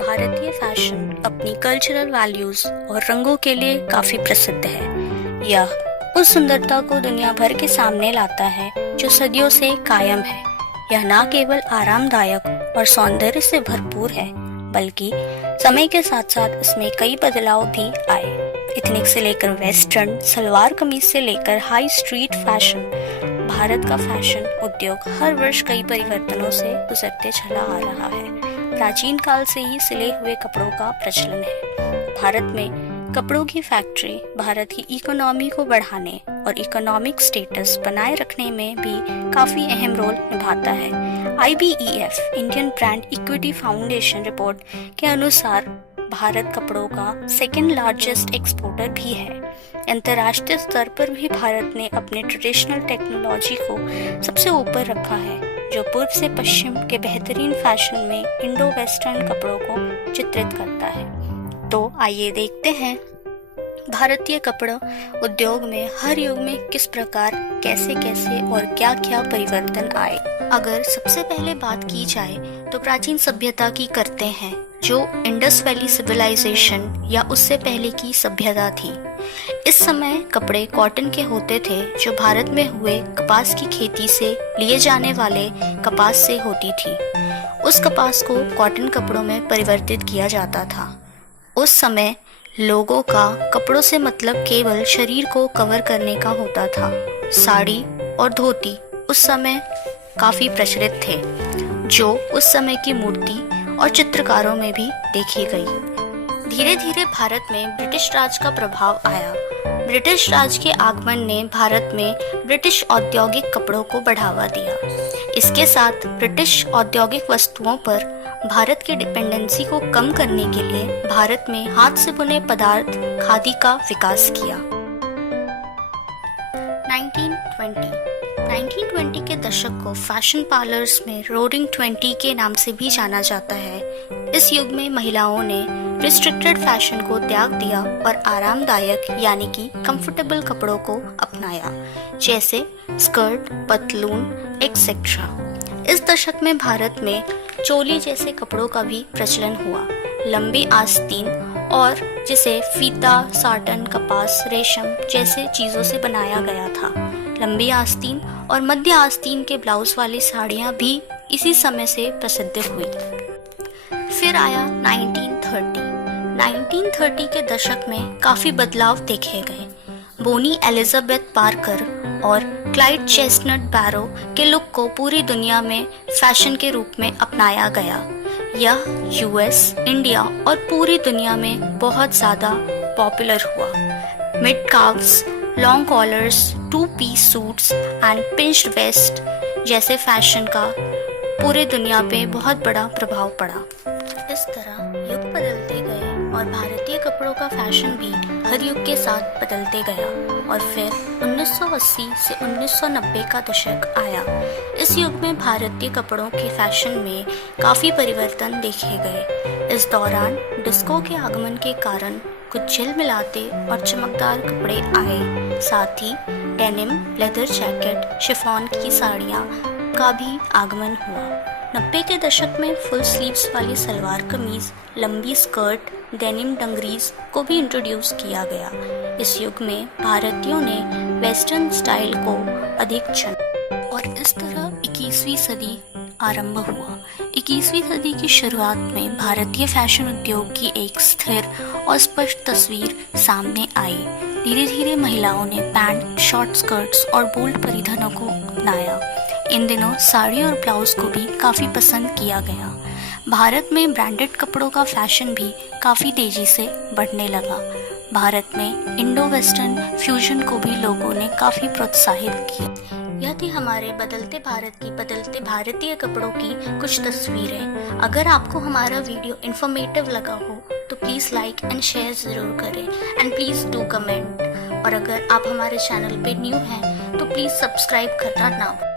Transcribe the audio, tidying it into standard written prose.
भारतीय फैशन अपनी cultural values और रंगों के लिए काफी प्रसिद्ध है। यह उस सुंदरता को दुनिया भर के सामने लाता है जो सदियों से कायम है। यह न केवल आरामदायक और सौंदर्य से भरपूर है, बल्कि समय के साथ साथ इसमें कई बदलाव भी आए। इथनिक से लेकर वेस्टर्न, सलवार कमीज से लेकर हाई स्ट्रीट फैशन, भारत का फैशन उद्योग हर वर्ष कई परिवर्तनों से गुजरते चला आ रहा है। प्राचीन काल से ही सिले हुए कपड़ों का प्रचलन है। भारत में कपड़ों की फैक्ट्री भारत की इकोनॉमी को बढ़ाने और इकोनॉमिक स्टेटस बनाए रखने में भी काफी अहम रोल निभाता है। IBEF Indian brand equity foundation report के अनुसार भारत कपड़ों का सेकेंड लार्जेस्ट एक्सपोर्टर भी है। अंतर्राष्ट्रीय स्तर पर भी भारत ने अपने ट्रेडिशनल टेक्नोलॉजी को सबसे ऊपर रखा है, जो पूर्व से पश्चिम के बेहतरीन फैशन में इंडो वेस्टर्न कपड़ों को चित्रित करता है। तो आइए देखते हैं भारतीय कपड़ा उद्योग में हर युग में किस प्रकार कैसे कैसे और क्या क्या परिवर्तन आए। अगर सबसे पहले बात की जाए तो प्राचीन सभ्यता की करते हैं, जो इंडस वैली सिविलाइजेशन या उससे पहले की सभ्यता थी। इस समय कपड़े कॉटन के होते थे, जो भारत में हुए कपास की खेती से लिए जाने वाले कपास से होती थी। उस कपास को कॉटन कपड़ों में परिवर्तित किया जाता था। उस समय लोगों का कपड़ों से मतलब केवल शरीर को कवर करने का होता था। साड़ी और धोती उस समय काफी प्रचलित थे, जो उस समय की मूर्ति और चित्रकारों में भी देखी गई। धीरे धीरे भारत में ब्रिटिश राज का प्रभाव आया। ब्रिटिश राज के आगमन ने भारत में ब्रिटिश औद्योगिक कपड़ों को बढ़ावा दिया। इसके साथ ब्रिटिश औद्योगिक वस्तुओं पर भारत की डिपेंडेंसी को कम करने के लिए भारत में हाथ से बुने पदार्थ खादी का विकास किया। 1920 के दशक को फैशन पार्लर्स में रोरिंग 20 के नाम से भी जाना जाता है। इस युग में महिलाओं ने रिस्ट्रिक्टेड फैशन को त्याग दिया और आरामदायक यानी कि कंफर्टेबल कपड़ों को अपनाया, जैसे स्कर्ट, पतलून एक्सेट्रा। इस दशक में भारत में चोली जैसे कपड़ों का भी प्रचलन हुआ। लंबी आस्तीन और जिसे फीता, साटन, कपास, रेशम जैसे चीजों से बनाया गया था। लंबी आस्तीन और मध्य आस्तीन के ब्लाउज वाली साड़ियाँ भी इसी समय से प्रसिद्ध हुई। फिर आया 1930 के दशक में काफी बदलाव देखे गए। बोनी एलिजाबेथ पार्कर और क्लाइड चेस्टनट बैरो के लुक को पूरी दुनिया में फैशन के रूप में अपनाया गया। यह US, इंडिया और पूरी दुनिया में बहुत ज़्यादा पॉपुलर हुआ। Mid calfs, long collars, 2-piece suits and pinched waist जैसे फैशन का पूरी दुनिया पे बहुत बड़ा प्रभाव पड़ा। इस तरह युग बदलते गए और भारतीय कपड़ों का फैशन भी हर युग के साथ बदलते गया और फिर 1980 से 1990 का दशक आया। इस युग में भारतीय कपड़ों के फैशन में काफ़ी परिवर्तन देखे गए। इस दौरान डिस्को के आगमन के कारण कुछ झिलमिलाते और चमकदार कपड़े आए। साथ ही डेनिम, लेदर जैकेट, शिफॉन की साड़ियाँ का भी आगमन हुआ। 90 के दशक में फुल स्लीव्स वाली सलवार कमीज, लंबी स्कर्ट, डेनिम डंगरीज को भी इंट्रोड्यूस किया गया। इस युग में भारतीयों ने वेस्टर्न स्टाइल को अधिक चुना और इस तरह 21वीं सदी आरंभ हुआ। 21वीं सदी की शुरुआत में भारतीय फैशन उद्योग की एक स्थिर और स्पष्ट तस्वीर सामने आई। धीरे धीरे महिलाओं ने पैंट, शॉर्ट स्कर्ट्स और बोल्ड परिधानों को अपनाया। इन दिनों साड़ी और ब्लाउज को भी काफ़ी पसंद किया गया। भारत में ब्रांडेड कपड़ों का फैशन भी काफ़ी तेज़ी से बढ़ने लगा। भारत में इंडो वेस्टर्न फ्यूजन को भी लोगों ने काफ़ी प्रोत्साहित किया। यह थी हमारे बदलते भारत की बदलते भारतीय कपड़ों की कुछ तस्वीरें। अगर आपको हमारा वीडियो इन्फॉर्मेटिव लगा हो तो प्लीज़ लाइक एंड शेयर ज़रूर करें एंड प्लीज़ डू कमेंट। और अगर आप हमारे चैनल पे न्यू हैं तो प्लीज़ सब्सक्राइब करना ना भूलें।